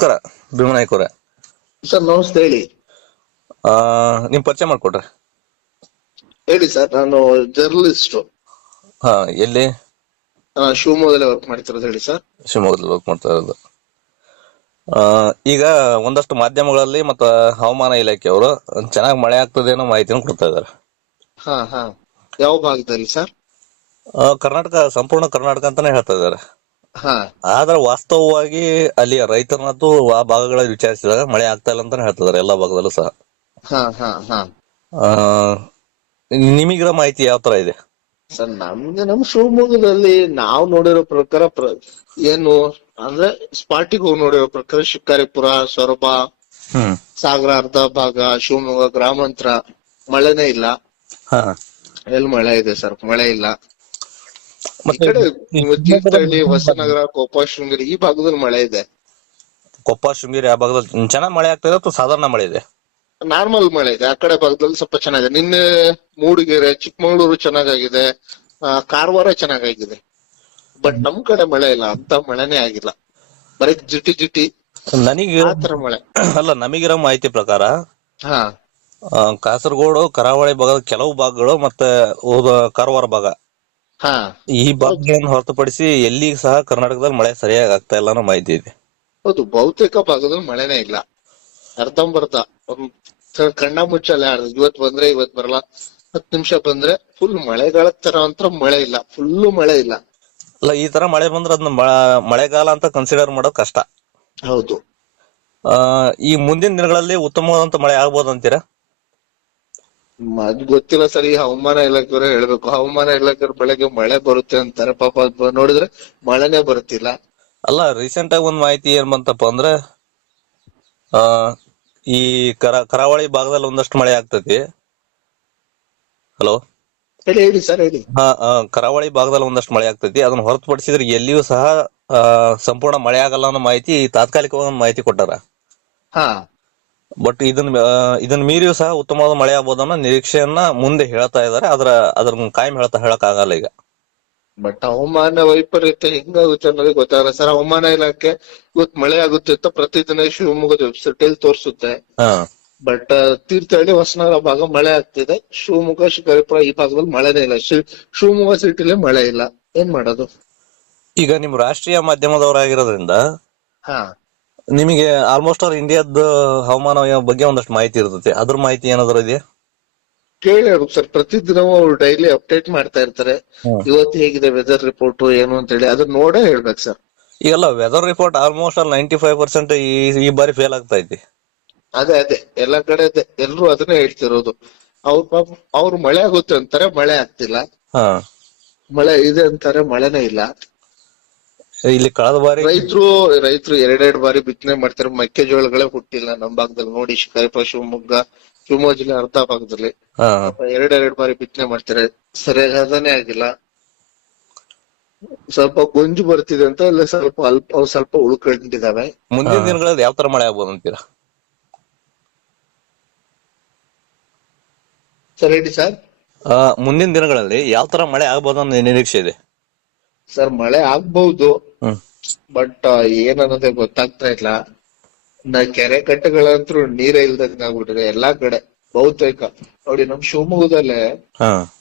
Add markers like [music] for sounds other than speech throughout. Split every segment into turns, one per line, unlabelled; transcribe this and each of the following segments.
ನಮಸ್ಕಾರ ಭೀಮನಾಯ್ಕ ಅವರೇ
ಸರ್ ನಮಸ್ತೆ ಹೇಳಿ.
ಆ, ನಿಮ್ ಪರಿಚಯ ಮಾಡ್ಕೊಡ್ರಿ.
ಹೇಳಿ ಸರ್ ನಾನು ಜರ್ನಲಿಸ್ಟ್.
ಹಾ ಎಲ್ಲಿ?
ಶಿವಮೊಗ್ಗದಲ್ಲಿ ವರ್ಕ್ ಮಾಡ್ತಿರೋದು ಹೇಳಿ ಸರ್.
ಶಿವಮೊಗ್ಗದಲ್ಲಿ ವರ್ಕ್ ಮಾಡ್ತಾ ಇರೋದು. ಆ, ಈಗ ಒಂದಷ್ಟು ಮಾಧ್ಯಮಗಳಲ್ಲಿ ಮತ್ತು ಹವಾಮಾನ ಇಲಾಖೆಯವರು ಚೆನ್ನಾಗಿ ಮಳೆ ಆಗ್ತದೆ ಅನ್ನೋ ಮಾಹಿತಿನ ಕೊಡ್ತಾ ಇದ್ದಾರೆ
ಹಾ ಹಾ. ಯಾವ ಭಾಗದಲ್ಲಿ ಸರ್?
ಆ, ಕರ್ನಾಟಕ ಸಂಪೂರ್ಣ ಕರ್ನಾಟಕ ಅಂತಾನೆ ಹೇಳ್ತಾ ಇದ್ದಾರೆ ಆದ್ರೆ ವಾಸ್ತವವಾಗಿ ಅಲ್ಲಿ ರೈತರನ್ನಂತೂ ಆ ಭಾಗಗಳ ವಿಚಾರಿಸಿದಾಗ ಮಳೆ ಆಗ್ತಾ ಇಲ್ಲ ಅಂತಾನೆ ಹೇಳ್ತಿದಾರೆ ಎಲ್ಲಾ ಭಾಗದಲ್ಲೂ ಸಹ.
ಹಾ ಹಾ ಹಾ.
ಆ, ನಿಮಗಿರೋ ಮಾಹಿತಿ ಯಾವ ತರ ಇದೆ?
ಸರ್ ನಮ್ಗೆ ನಮ್ ಶಿವಮೊಗ್ಗದಲ್ಲಿ ನಾವು ನೋಡಿರೋ ಪ್ರಕಾರ ಪ್ರ- ಏನು ಅಂದ್ರೆ ಸ್ಪಾಟಿಗೆ ಹೋಗಿ ನೋಡಿರೋ ಪ್ರಕಾರ ಶಿಕಾರಿಪುರ ಸೊರಬ
ಹ್ಮ್.
ಸಾಗರ ಅರ್ಧ ಭಾಗ ಶಿವಮೊಗ್ಗ ಗ್ರಾಮಾಂತರ ಮಳೆನೇ ಇಲ್ಲ.
ಹಾ.
ಎಲ್ಲಿ ಮಳೆ ಇದೆ ಸರ್ ಮಳೆ ಇಲ್ಲ. ಈ ಕಡೆ ತೀರ್ಥಹಳ್ಳಿ ಹೊಸನಗರ ಕೊಪ್ಪ ಶೃಂಗೇರಿ ಈ ಭಾಗದಲ್ಲಿ ಮಳೆ ಇದೆ.
ಕೊಪ್ಪ ಶೃಂಗೇರಿ ಆ ಭಾಗದಲ್ಲಿ ಚೆನ್ನಾಗಿ ಮಳೆ ಆಗ್ತಾ ಇದೆ ಅಥವಾ ಸಾಧಾರಣ ಮಳೆ ಇದೆ?
ನಾರ್ಮಲ್ ಮಳೆ ಇದೆ. ಆ ಕಡೆ ಭಾಗದಲ್ಲಿ ಸ್ವಲ್ಪ ಚೆನ್ನಾಗಿದೆ. ನಿನ್ನೆ ಮೂಡಿಗೆರೆ ಚಿಕ್ಕಮಗಳೂರು ಚೆನ್ನಾಗಾಗಿದೆ. ಆ, ಕಾರವಾರ ಚೆನ್ನಾಗಾಗಿದೆ. ಬಟ್ ನಮ್ ಕಡೆ ಮಳೆ ಇಲ್ಲ. ಅಂತ ಮಳೆನೇ ಆಗಿಲ್ಲ. ಬರೀ ಜಿಟಿ ಜಿಟಿ.
ನನಗೆ
ಆತರ ತರ ಮಳೆ.
ಅಲ್ಲ ನಮಗಿರೋ ಮಾಹಿತಿ ಪ್ರಕಾರ
ಹಾ.
ಆ, ಕಾಸರಗೋಡು ಕರಾವಳಿ ಭಾಗದ ಕೆಲವು ಭಾಗಗಳು ಮತ್ತೆ ಕಾರವಾರ ಭಾಗ.
ಹಾ.
ಈ ಭಾಗಗಳನ್ನು ಹೊರತುಪಡಿಸಿ ಎಲ್ಲಿ ಸಹ ಕರ್ನಾಟಕದಲ್ಲಿ ಮಳೆ ಸರಿಯಾಗಿ ಆಗ್ತಾ ಇಲ್ಲ ಅನ್ನೋ ಮಾಹಿತಿ ಇದೆ.
ಹೌದು ಬಹುತೇಕ ಭಾಗದಲ್ಲಿ ಮಳೆನೇ ಇಲ್ಲ. ಅರ್ಧಂಬರ್ಧ ಕಣ್ಣ ಮುಚ್ಚಲ್ಲ ಇವತ್ ಬಂದ್ರೆ ಇವತ್ ಬರಲ್ಲ. ಹತ್ ನಿಮಿಷ ಬಂದ್ರೆ ಫುಲ್ ಮಳೆಗಾಲ ತರ ಅಂತ ಮಳೆ ಇಲ್ಲ ಫುಲ್ ಮಳೆ ಇಲ್ಲ.
ಅಲ್ಲ ಈ ತರ ಮಳೆ ಬಂದ್ರೆ ಅದನ್ನ ಮಳೆಗಾಲ ಅಂತ ಕನ್ಸಿಡರ್ ಮಾಡೋ ಕಷ್ಟ.
ಹೌದು.
ಆ, ಈ ಮುಂದಿನ ದಿನಗಳಲ್ಲಿ ಉತ್ತಮವಾದಂತ ಮಳೆ ಆಗ್ಬೋದು ಅಂತೀರಾ?
ಅದ್ ಗೊತ್ತಿಲ್ಲ ಸರ್ ಈ ಹವಾಮಾನ ಇಲಾಖೆಯವರು ಹೇಳ್ಬೇಕು. ಹವಾಮಾನ ಇಲಾಖೆ ಬೆಳಗ್ಗೆ ಮಳೆ ಬರುತ್ತೆ ಅಂತಾರೆ. ಪಾಪ ಅದ್ ಬ- ನೋಡಿದ್ರೆ ಮಳೆನೇ ಬರುತ್ತಿಲ್ಲ.
ಅಲ್ಲ ರೀಸೆಂಟ್ ಆಗಿ ಒಂದ್ ಮಾಹಿತಿ ಏನ್ ಬಂತಪ್ಪ ಅಂದ್ರೆ ಆ ಈ ಕರ ಕರಾವಳಿ ಭಾಗದಲ್ಲಿ ಒಂದಷ್ಟು ಮಳೆ ಆಗ್ತತಿ. ಹಲೋ?
ಹೇಳಿ ಹೇಳಿ ಸರ್ ಹೇಳಿ.
ಹಾ ಆ, ಕರಾವಳಿ ಭಾಗದಲ್ಲಿ ಒಂದಷ್ಟು ಮಳೆ ಆಗ್ತೈತಿ. ಅದನ್ನ ಹೊರತುಪಡಿಸಿದ್ರೆ ಎಲ್ಲಿಯೂ ಸಹ ಆ, ಸಂಪೂರ್ಣ ಮಳೆ ಆಗಲ್ಲ ಅನ್ನೋ ಮಾಹಿತಿ ತಾತ್ಕಾಲಿಕವಾಗಿ ಒಂದು ಮಾಹಿತಿ ಕೊಟ್ಟಾರ.
ಹಾ.
ಬಟ್ ಇದನ್ ಇದನ್ ಇದನ್ನ ಮೀರಿಯೂ ಸಹ ಉತ್ತಮವಾದ ಮಳೆ ಆಗ್ಬೋದು ಅನ್ನೋ ನಿರೀಕ್ಷೆಯನ್ನ ಮುಂದೆ ಹೇಳ್ತಾ ಇದಾರೆ ಅದ್ರ ಅದ್ರ ಕಾಯಂ ಹೇಳ್ತಾ ಹೇಳಕ್ ಆಗಲ್ಲ ಈಗ.
ಬಟ್ ಹವಾಮಾನ ವೈಪರೀತ್ಯ ಹೆಂಗಾಗುತ್ತೆ ಅನ್ನೋದೇ ಗೊತ್ತಾಗಲ್ಲ. ಸರ್ ಹವಾಮಾನ ಇಲಾಖೆ ಇವತ್ ಮಳೆ ಆಗುತ್ತೆ ಅಂತ ಪ್ರತಿದಿನ ಶಿವಮೊಗ್ಗದ ವೆಬ್ಸೈಟ್ ಅಲ್ಲಿ ತೋರಿಸುತ್ತೆ ಬಟ್ ತೀರ್ಥಹಳ್ಳಿ ಹೊಸನಗರ ಭಾಗ ಮಳೆ ಆಗ್ತಿದೆ. ಶಿವಮೊಗ್ಗ ಶಿಕಾರಿಪುರ ಈ ಭಾಗದಲ್ಲಿ ಮಳೆನೇ ಇಲ್ಲ. ಶಿವಮೊಗ್ಗ ಸಿಟಿಲಿ ಮಳೆ ಇಲ್ಲ. ಏನ್ ಮಾಡೋದು?
ಈಗ ನಿಮ್ ರಾಷ್ಟ್ರೀಯ ಮಾಧ್ಯಮದವರಾಗಿರೋದ್ರಿಂದ
ಹಾ.
ನಿಮಗೆ ಆಲ್ಮೋಸ್ಟ್ ಆಲ್ ಇಂಡಿಯಾದ ಹವಾಮಾನ ಬಗ್ಗೆ ಒಂದಷ್ಟು ಮಾಹಿತಿ ಇರ್ತೈತಿ ಅದ್ರ ಮಾಹಿತಿ ಏನಾದ್ರು ಇದೆಯಾ?
ಕೇಳಿ ಸರ್. ಪ್ರತಿದಿನವೂ ಅವ್ರು ಡೈಲಿ ಅಪ್ಡೇಟ್ ಮಾಡ್ತಾ ಇರ್ತಾರೆ. ಇವತ್ತು ಹೇಗಿದೆ ವೆದರ್ ರಿಪೋರ್ಟ್ ಏನು ಅಂತ ಹೇಳಿ. ಅದನ್ನ ನೋಡೇ ಹೇಳ್ಬೇಕು ಸರ್.
ಈಗೆಲ್ಲ weather report almost all ninety five percent ಈ ಈ ಬಾರಿ ಫೇಲ್ ಆಗ್ತಾ ಇದೆ.
ಅದೇ ಅದೇ. ಎಲ್ಲ ಕಡೆ ಅದೇ. ಎಲ್ರು ಅದನ್ನೇ ಹೇಳ್ತಿರೋದು. ಅವ್ರ ಪಾಪ ಅವ್ರು ಮಳೆ ಆಗುತ್ತೆ ಅಂತಾರೆ ಮಳೆ ಆಗ್ತಿಲ್ಲ. ಮಳೆ ಇದೆ ಅಂತಾರೆ ಮಳೆನೇ ಇಲ್ಲ.
ಇಲ್ಲಿ ಕಳೆದ ಬಾರಿ
ರೈತರು ರೈತರು ಎರಡೆರಡು ಬಾರಿ ಬಿತ್ತನೆ ಮಾಡ್ತಾರೆ ಮೆಕ್ಕೆಜೋಳಗಳೇ ಹುಟ್ಟಿಲ್ಲ ನಮ್ ಭಾಗದಲ್ಲಿ. ನೋಡಿ ಶಿಕಾರಿಪುರ ಶಿವಮೊಗ್ಗ ಶಿವಮೊಗ್ಗ ಜಿಲ್ಲೆ ಅರ್ಧ ಭಾಗದಲ್ಲಿ. ಎರಡೆರಡು ಬಾರಿ ಬಿತ್ತನೆ ಮಾಡ್ತಾರೆ ಸರಿಯಾಗಿ ಆಗಿಲ್ಲ. ಸ್ವಲ್ಪ ಗೊಂಜು ಬರ್ತಿದೆ ಅಂತ ಇಲ್ಲ ಸ್ವಲ್ಪ ಅಲ್ಪ ಸ್ವಲ್ಪ ಉಳ್ಕೊಂಡಿದ್ದಾವೆ.
ಮುಂದಿನ ದಿನಗಳಲ್ಲಿ ಯಾವ ತರ ಮಳೆ ಆಗ್ಬೋದು ಅಂತೀರಾ?
ಸರ್ ಹೇಳಿ ಸರ್.
ಮುಂದಿನ ದಿನಗಳಲ್ಲಿ ಯಾವ ತರ ಮಳೆ ಆಗ್ಬೋದು ಅನ್ನೋ ನಿರೀಕ್ಷೆ ಇದೆ?
ಸರ್ ಮಳೆ ಆಗ್ಬಹುದು. ಬಟ್ ಏನನ್ನೋದೇ ಗೊತ್ತಾಗ್ತಾ ಇಲ್ಲ. ನಾ ಕೆರೆ ಕಟ್ಟೆಗಳಂತೂ ನೀರೇ ಇಲ್ದಂಗ ಆಗ್ಬಿಟ್ಟಿದೆ ಎಲ್ಲಾ ಕಡೆ ಬಹುತೇಕ. ನೋಡಿ ನಮ್ ಶಿವಮೊಗ್ಗದಲ್ಲೇ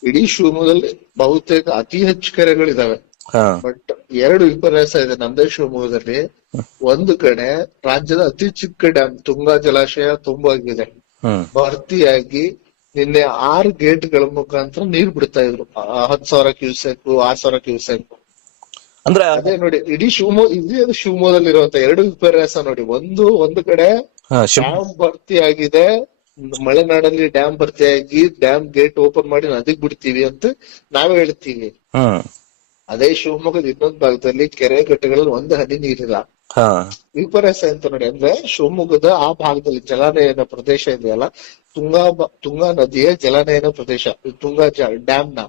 ಇಡೀ ಶಿವಮೊಗ್ಗದಲ್ಲಿ ಬಹುತೇಕ ಅತಿ ಹೆಚ್ಚು ಕೆರೆಗಳಿದಾವೆ. ಬಟ್ ಎರಡು ವಿಪರ್ಯಾಸ ಇದೆ ನಮ್ದೇ ಶಿವಮೊಗ್ಗದಲ್ಲಿ. ಒಂದು ಕಡೆ ರಾಜ್ಯದ ಅತಿ ಚಿಕ್ಕ ಡ್ಯಾಮ್ ತುಂಗಾ ಜಲಾಶಯ ತುಂಬಾಗಿದೆ. ಭರ್ತಿಯಾಗಿ ನಿನ್ನೆ ಆರು ಗೇಟ್ಗಳ ಮುಖಾಂತರ ನೀರ್ ಬಿಡ್ತಾ ಇದ್ರು. ಹತ್ತು ಹತ್ ಸಾವಿರ ಕ್ಯೂಸೆಕ್ ಆರ್ ಸಾವಿರ ಕ್ಯೂಸೆಕ್
ಅಂದ್ರೆ
ಅದೇ ನೋಡಿ ಇಡೀ ಶಿವಮೊಗ್ಗ ಇದೇ ಅದು ಶಿವಮೊಗ್ಗದಲ್ಲಿ ಇರುವಂತ ಎರಡು ವಿಪರ್ಯಾಸ ನೋಡಿ. ಒಂದು ಒಂದು ಕಡೆ ಡ್ಯಾಮ್ ಭರ್ತಿ ಆಗಿದೆ. ಮಲೆನಾಡಲ್ಲಿ ಡ್ಯಾಮ್ ಭರ್ತಿಯಾಗಿ ಡ್ಯಾಮ್ ಗೇಟ್ ಓಪನ್ ಮಾಡಿ ನದಿಗ್ ಬಿಡ್ತೀವಿ ಅಂತ ನಾವೇ ಹೇಳ್ತೀವಿ. ಅದೇ ಶಿವಮೊಗ್ಗದ ಇನ್ನೊಂದ್ ಭಾಗದಲ್ಲಿ ಕೆರೆ ಕಟ್ಟೆಗಳಲ್ಲಿ ಒಂದು ಹನಿ ನೀರಿಲ್ಲ. ವಿಪರ್ಯಾಸ ಅಂತ ನೋಡಿ ಅಂದ್ರೆ ಶಿವಮೊಗ್ಗದ ಆ ಭಾಗದಲ್ಲಿ ಜಲಾನಯನ ಪ್ರದೇಶ ಇದೆಯಲ್ಲ ತುಂಗಾ ತುಂಗಾ ನದಿಯ ಜಲಾನಯನ ಪ್ರದೇಶ ತುಂಗಾ
ಡ್ಯಾಮ್ನ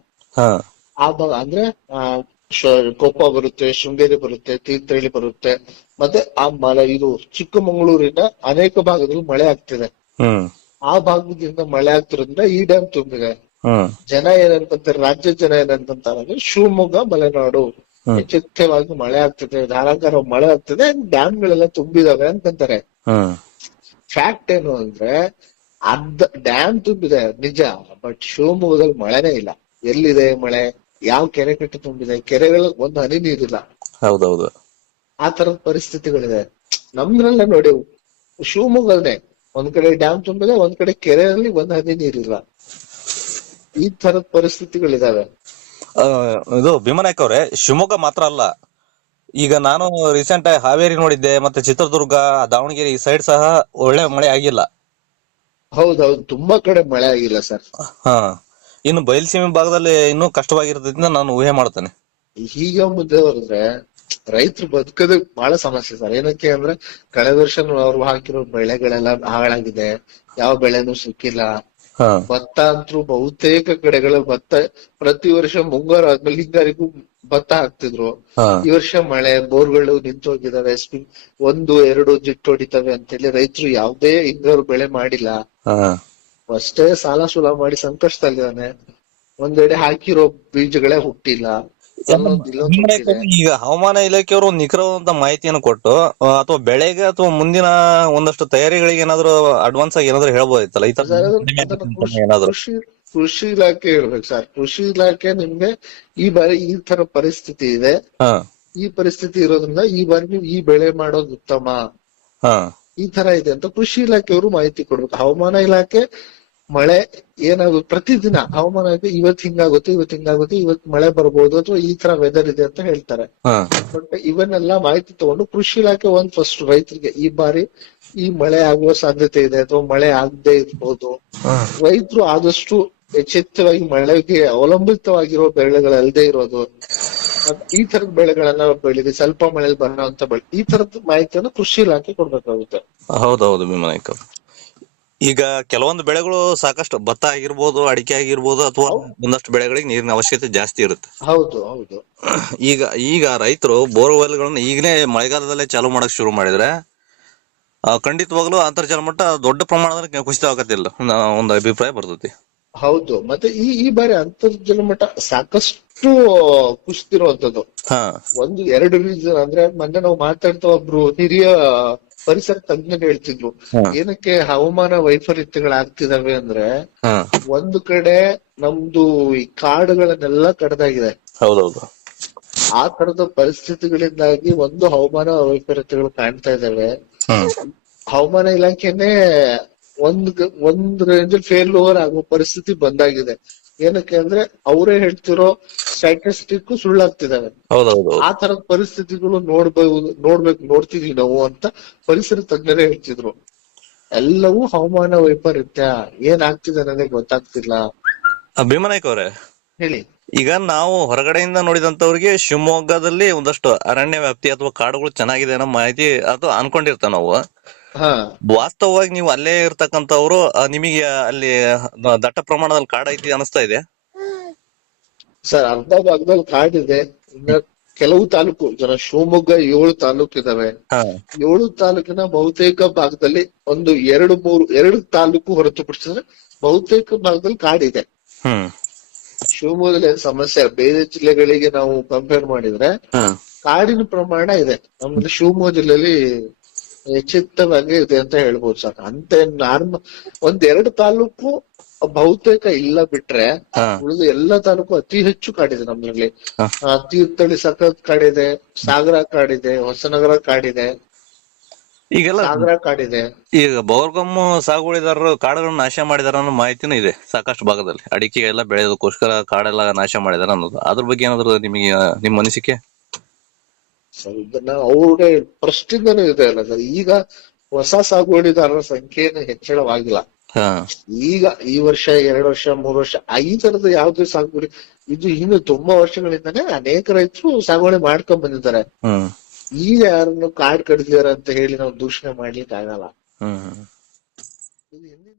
ಆ ಭಾಗ ಅಂದ್ರೆ ಕೊಪ್ಪ ಬರುತ್ತೆ ಶೃಂಗೇರಿ ಬರುತ್ತೆ ತೀರ್ಥಹಳ್ಳಿ ಬರುತ್ತೆ. ಮತ್ತೆ ಆ ಮಳೆ ಇದು ಚಿಕ್ಕಮಂಗಳೂರಿನ ಅನೇಕ ಭಾಗದಲ್ಲಿ ಮಳೆ ಆಗ್ತಿದೆ. ಆ ಭಾಗದಿಂದ ಮಳೆ ಆಗ್ತಿರೋದ್ರಿಂದ ಈ ಡ್ಯಾಮ್ ತುಂಬಿದೆ. ಜನ ಏನಂತಾರೆ ರಾಜ್ಯ ಜನ ಏನಂತಂತಾರೆ ಅಂದ್ರೆ ಶಿವಮೊಗ್ಗ ಮಲೆನಾಡು. ಯಥೇಚ್ಛವಾಗಿ ಮಳೆ ಆಗ್ತದೆ ಧಾರಾಕಾರ ಮಳೆ ಆಗ್ತದೆ ಡ್ಯಾಮ್ಗಳೆಲ್ಲ ತುಂಬಿದಾವೆ ಅಂತಂತಾರೆ. ಫ್ಯಾಕ್ಟ್ ಏನು ಅಂದ್ರೆ ಅರ್ಧ ಡ್ಯಾಮ್ ತುಂಬಿದೆ ನಿಜ ಬಟ್ ಶಿವಮೊಗ್ಗದಲ್ಲಿ ಮಳೆನೇ ಇಲ್ಲ. ಎಲ್ಲಿದೆ ಮಳೆ? ಯಾವ ಕೆರೆ ಕಟ್ಟು ತುಂಬಿದೆ? ಕೆರೆಗಳ ಒಂದು ಹನಿ ನೀರಿಲ್ಲ.
ಹೌದೌದು.
ಆ ತರದ ಪರಿಸ್ಥಿತಿಗಳಿದೆ. ನಮ್ದ್ರಲ್ಲ ನೋಡಿ ಶಿವಮೊಗ್ಗನೇ ಒಂದ್ ಕಡೆ ಡ್ಯಾಮ್ ತುಂಬಿದೆ ಒಂದ್ ಕಡೆ ಕೆರೆಯಲ್ಲಿ ಒಂದ್ ಹನಿ ನೀರಿಲ್ಲ. ಈ ತರದ ಪರಿಸ್ಥಿತಿಗಳಿದಾವೆ.
ಇದು ಭೀಮನಾಯ್ಕ ಅವ್ರೆ ಶಿವಮೊಗ್ಗ ಮಾತ್ರ ಅಲ್ಲ. ಈಗ ನಾನು ರೀಸೆಂಟ್ ಆಗಿ ಹಾವೇರಿ ನೋಡಿದ್ದೆ ಮತ್ತೆ ಚಿತ್ರದುರ್ಗ ದಾವಣಗೆರೆ ಈ ಸೈಡ್ ಸಹ ಒಳ್ಳೆ ಮಳೆ ಆಗಿಲ್ಲ.
ಹೌದೌದು ತುಂಬಾ ಕಡೆ ಮಳೆ ಆಗಿಲ್ಲ ಸರ್.
ಹಾ. ಇನ್ನು ಬಯಲ್ಸೀಮೆ ಭಾಗದಲ್ಲಿ ಇನ್ನು ಕಷ್ಟವಾಗಿರ್ತೈತಿ ಅಂತ ನಾನು ಊಹೆ ಮಾಡ್ತೇನೆ.
ಈಗ ಮುಂದೆ ಹೋದ್ರೆ ರೈತರು ಬದುಕೋದು ಬಹಳ ಸಮಸ್ಯೆ ಸರ್. ಏನಕ್ಕೆ ಅಂದ್ರೆ ಕಳೆದ ವರ್ಷ ಅವ್ರು ಹಾಕಿರೋ ಬೆಳೆಗಳೆಲ್ಲ ಹಾಳಾಗಿದೆ. ಯಾವ ಬೆಳೆನೂ ಸಿಕ್ಕಿಲ್ಲ. ಭತ್ತ ಅಂತೂ ಬಹುತೇಕ ಕಡೆಗಳ ಭತ್ತ ಪ್ರತಿ ವರ್ಷ ಮುಂಗಾರು ಆದ್ಮೇಲೆ ಹಿಂಗಾರಿಗೂ ಭತ್ತ ಹಾಕ್ತಿದ್ರು. ಈ ವರ್ಷ ಮಳೆ ಬೋರ್ಗಳು ನಿಂತು ಹೋಗಿದಾವೆ. ಸ್ಪಿ- ಒಂದು ಎರಡು ಜಿಟ್ಟು ಹೊಡಿತವೆ ಅಂತೇಳಿ ರೈತರು ಯಾವ್ದೇ ಹಿಂಗಾರು ಬೆಳೆ ಮಾಡಿಲ್ಲ. ಅಷ್ಟೇ ಸಾಲ ಸುಲ ಮಾಡಿ ಸಂಕಷ್ಟದಲ್ಲಿದ್ದಾನೆ. ಒಂದೆಡೆ ಹಾಕಿರೋ ಬೀಜಗಳೇ ಹುಟ್ಟಿಲ್ಲ.
ಈಗ ಹವಾಮಾನ ಇಲಾಖೆಯವರು ಒಂದು ನಿಖರವಾದಂತ ಮಾಹಿತಿಯನ್ನು ಕೊಟ್ಟು ಅಥವಾ ಬೆಳೆಗೆ ಅಥವಾ ಮುಂದಿನ ಒಂದಷ್ಟು ತಯಾರಿಗಳಿಗೆ ಏನಾದ್ರು ಅಡ್ವಾನ್ಸ್ ಆಗಿ ಏನಾದ್ರು ಹೇಳ್ಬೋದಿತ್ತಲ್ಲ? ಈ ತರ
ಕೃಷಿ- ಇಲಾಖೆ ಹೇಳ್ಬೇಕು ಸರ್. ಕೃಷಿ ಇಲಾಖೆ ನಿಮ್ಗೆ ಈ ಬಾರಿ ಈ ತರ ಪರಿಸ್ಥಿತಿ ಇದೆ. ಈ ಪರಿಸ್ಥಿತಿ ಇರೋದ್ರಿಂದ ಈ ಬಾರಿ ನೀವು ಈ ಬೆಳೆ ಮಾಡೋದು ಉತ್ತಮ.
ಹಾ.
ಈ ತರ ಇದೆ ಅಂತ ಕೃಷಿ ಇಲಾಖೆಯವರು ಮಾಹಿತಿ ಕೊಡ್ಬೇಕು. ಹವಾಮಾನ ಇಲಾಖೆ ಮಳೆ ಏನಾಗುತ್ತೆ ಪ್ರತಿದಿನ ಹವಾಮಾನ ಇವತ್ ಹಿಂಗಾಗುತ್ತೆ ಇವತ್ ಹಿಂಗಾಗುತ್ತೆ ಇವತ್ ಮಳೆ ಬರ್ಬೋದು ಅಥವಾ ಈ ತರ ವೆದರ್ ಇದೆ ಅಂತ ಹೇಳ್ತಾರೆ. ಬಟ್ ಇವನ್ನೆಲ್ಲ ಮಾಹಿತಿ ತಗೊಂಡು ಕೃಷಿ ಇಲಾಖೆ ಒಂದ್ ಫಸ್ಟ್ ರೈತರಿಗೆ ಈ ಬಾರಿ ಈ ಮಳೆ ಆಗುವ ಸಾಧ್ಯತೆ ಇದೆ ಅಥವಾ ಮಳೆ ಆಗದೆ ಇರ್ಬೋದು. ರೈತರು ಆದಷ್ಟು ಎಚ್ಚೆತ್ತವಾಗಿ ಮಳೆಗೆ ಅವಲಂಬಿತವಾಗಿರೋ ಬೆಳೆಗಳಲ್ಲದೆ ಇರೋದು. ಈ ತರದ ಬೆಳೆಗಳನ್ನ ಬೆಳಿಗ್ಗೆ ಸ್ವಲ್ಪ ಮಳೆ ಬರೋಂತ ಬೆಳೆ ಈ ತರದ ಮಾಹಿತಿಯನ್ನು ಕೃಷಿ ಇಲಾಖೆ ಕೊಡ್ಬೇಕಾಗುತ್ತೆ.
ಹೌದೌದು. ಈಗ ಕೆಲವೊಂದು ಬೆಳೆಗಳು ಸಾಕಷ್ಟು ಭತ್ತ ಆಗಿರ್ಬೋದು ಅಡಿಕೆ ಆಗಿರ್ಬೋದು ಅಥವಾ ಒಂದಷ್ಟು ಬೆಳೆಗಳಿಗೆ ನೀರಿನ ಅವಶ್ಯಕತೆ ಜಾಸ್ತಿ ಇರುತ್ತೆ.
ಹೌದು ಹೌದು. [clears throat]
ಈಗ ಈಗ ರೈತರು ಬೋರ್ವೆಲ್ಗಳನ್ನು ಈಗನೇ ಮಳೆಗಾಲದಲ್ಲೇ ಚಾಲೂ ಮಾಡಕ್ ಶುರು ಮಾಡಿದ್ರೆ ಆ, ಖಂಡಿತವಾಗ್ಲೂ ಅಂತರ್ಜಲ ಮಟ್ಟ ದೊಡ್ಡ ಪ್ರಮಾಣದಲ್ಲಿ ಕುಸಿತ ಆಗತ್ತಿಲ್ಲ ಒಂದು ಅಭಿಪ್ರಾಯ ಬರ್ತೈತಿ.
ಹೌದು. ಮತ್ತೆ ಈ ಈ ಬಾರಿ ಅಂತರ್ಜಲ ಮಟ್ಟ ಸಾಕಷ್ಟು ಕುಸಿತಿರುವಂತದ್ದು. ಒಂದು ಎರಡು ರೀಸನ್ ಅಂದ್ರೆ ಮೊನ್ನೆ ನಾವು ಮಾತಾಡ್ತಾ ಒಬ್ರು ಹಿರಿಯ ಪರಿಸರ ತಜ್ಞರು ಹೇಳ್ತಿದ್ರು. ಏನಕ್ಕೆ ಹವಾಮಾನ ವೈಪರೀತ್ಯಗಳಾಗ್ತಿದಾವೆ ಅಂದ್ರೆ ಒಂದು ಕಡೆ ನಮ್ದು ಈ ಕಾಡುಗಳನ್ನೆಲ್ಲ ಕಡ್ದಾಗಿದೆ.
ಹೌದೌದು.
ಆ ತರದ ಪರಿಸ್ಥಿತಿಗಳಿಂದಾಗಿ ಒಂದು ಹವಾಮಾನ ವೈಪರೀತ್ಯಗಳು ಕಾಣ್ತಾ ಇದಾವೆ. ಹವಾಮಾನ ಇಲಾಖೆನೆ ಒಂದ್ ಒಂದ್ ರೇಂಜ್ ಫೇಲ್ ಓವರ್ ಆಗೋ ಪರಿಸ್ಥಿತಿ ಬಂದಾಗಿದೆ. ಏನಕ್ಕೆ ಅಂದ್ರೆ ಅವರೇ ಹೇಳ್ತಿರೋ ಸ್ಟ್ಯಾಟಿಸ್ಟಿಕ್ ಸುಳ್ಳಾಗ್ತಿದಾವೆ. ಆ ತರದ ಪರಿಸ್ಥಿತಿಗಳು ನೋಡ್ಬೋದು ನೋಡ್ಬೇಕು ನೋಡ್ತಿದೀವಿ ನಾವು ಅಂತ ಪರಿಸರ ತಜ್ಞರೇ ಹೇಳ್ತಿದ್ರು. ಎಲ್ಲವೂ ಹವಾಮಾನ ವೈಪರೀತ್ಯ ಏನಾಗ್ತಿದೆ ನನಗೆ ಗೊತ್ತಾಗ್ತಿಲ್ಲ.
ಭೀಮನಾಯ್ಕ ಅವ್ರೆ
ಹೇಳಿ.
ಈಗ ನಾವು ಹೊರಗಡೆಯಿಂದ ನೋಡಿದಂತವ್ರಿಗೆ ಶಿವಮೊಗ್ಗದಲ್ಲಿ ಒಂದಷ್ಟು ಅರಣ್ಯ ವ್ಯಾಪ್ತಿ ಅಥವಾ ಕಾಡುಗಳು ಚೆನ್ನಾಗಿದೆ ಅನ್ನೋ ಮಾಹಿತಿ ಅದು ಅನ್ಕೊಂಡಿರ್ತೇವೆ ನಾವು. ವಾಸ್ತವವಾಗಿ ನೀವು ಅಲ್ಲೇ ಇರ್ತಕ್ಕಂಥವ್ರು ನಿಮಗೆ ಅಲ್ಲಿ ದಟ್ಟ ಪ್ರಮಾಣದಲ್ಲಿ ಕಾಡ ಐತಿ ಅನಿಸ್ತಾ ಇದೆ?
ಸರ್ ಅರ್ಧ ಭಾಗದಲ್ಲಿ ಕಾಡಿದೆ ಕೆಲವು ತಾಲೂಕು ಜನ ಶಿವಮೊಗ್ಗ ಏಳು ತಾಲೂಕು ಇದಾವೆ. ಏಳು ತಾಲೂಕಿನ ಬಹುತೇಕ ಭಾಗದಲ್ಲಿ ಒಂದು ಎರಡು ಮೂರು ಎರಡು ತಾಲೂಕು ಹೊರತುಪಡಿಸಿದ್ರೆ ಬಹುತೇಕ ಭಾಗದಲ್ಲಿ ಕಾಡಿದೆ
ಹ್ಮ್.
ಶಿವಮೊಗ್ಗದಲ್ಲಿ ಏನ್ ಸಮಸ್ಯೆ? ಬೇರೆ ಜಿಲ್ಲೆಗಳಿಗೆ ನಾವು ಕಂಪೇರ್ ಮಾಡಿದ್ರೆ ಕಾಡಿನ ಪ್ರಮಾಣ ಇದೆ. ನಮ್ದು ಶಿವಮೊಗ್ಗ ಜಿಲ್ಲೆಯಲ್ಲಿ ಎಚ್ಚೆತ್ತವಾಗಿ ಇದೆ ಅಂತ ಹೇಳ್ಬೋದು ಸರ್. ಅಂತ ನಾರ್ಮ ಒಂದ್ ಎರಡು ತಾಲೂಕು ಬಹುತೇಕ ಇಲ್ಲ ಬಿಟ್ರೆ ಉಳಿದ ಎಲ್ಲ ತಾಲೂಕು ಅತಿ ಹೆಚ್ಚು ಕಾಡಿದೆ ನಮ್ಮಲ್ಲಿ ತೀರ್ಥಹಳ್ಳಿ ಸಖತ್ ಕಾಡಿದೆ ಸಾಗರ ಕಾಡಿದೆ ಹೊಸನಗರ ಕಾಡಿದೆ
ಈಗೆಲ್ಲ
ಸಾಗರ ಕಾಡಿದೆ
ಈಗ ಬೌರ್ಗಮ್ಮು ಸಾಗುವಳಿದಾರರು ಕಾಡುಗಳನ್ನ ನಾಶ ಮಾಡಿದಾರ ಅನ್ನೋ ಮಾಹಿತಿನೂ ಇದೆ ಸಾಕಷ್ಟು ಭಾಗದಲ್ಲಿ. ಅಡಿಕೆ ಎಲ್ಲ ಬೆಳೆಯೋದಕ್ಕೋಸ್ಕರ ಕಾಡೆಲ್ಲ ನಾಶ ಮಾಡಿದಾರ ಅನ್ನೋದು. ಅದ್ರ ಬಗ್ಗೆ ಏನಾದ್ರು ನಿಮಗೆ ನಿಮ್ಮ ಅನಿಸಿಕೆ?
ಸೊ ಇದನ್ನ ಅವ್ರೇ ಫಸ್ಟ್ ಇಂದನೂ ಇದೆ ಅಲ್ಲ. ಸರ್ ಈಗ ಹೊಸ ಸಾಗುವಳಿದಾರರ ಸಂಖ್ಯೆ ಹೆಚ್ಚಳವಾಗಿಲ್ಲ. ಈಗ ಈ ವರ್ಷ ಎರಡು ವರ್ಷ ಮೂರು ವರ್ಷ ಈ ತರದ ಯಾವ್ದು ಸಾಗುವಳಿ ಇದು ಇನ್ನು ತುಂಬಾ ವರ್ಷಗಳಿಂದಾನೇ ಅನೇಕ ರೈತರು ಸಾಗುವಳಿ ಮಾಡ್ಕೊಂಡ್ ಬಂದಿದ್ದಾರೆ. ಈಗ ಯಾರನ್ನು ಕಾಡ್ ಕಡಿದಾರ ಅಂತ ಹೇಳಿ ನಾವು ದೂಷಣೆ ಮಾಡ್ಲಿಕ್ಕೆ ಆಗಲ್ಲ.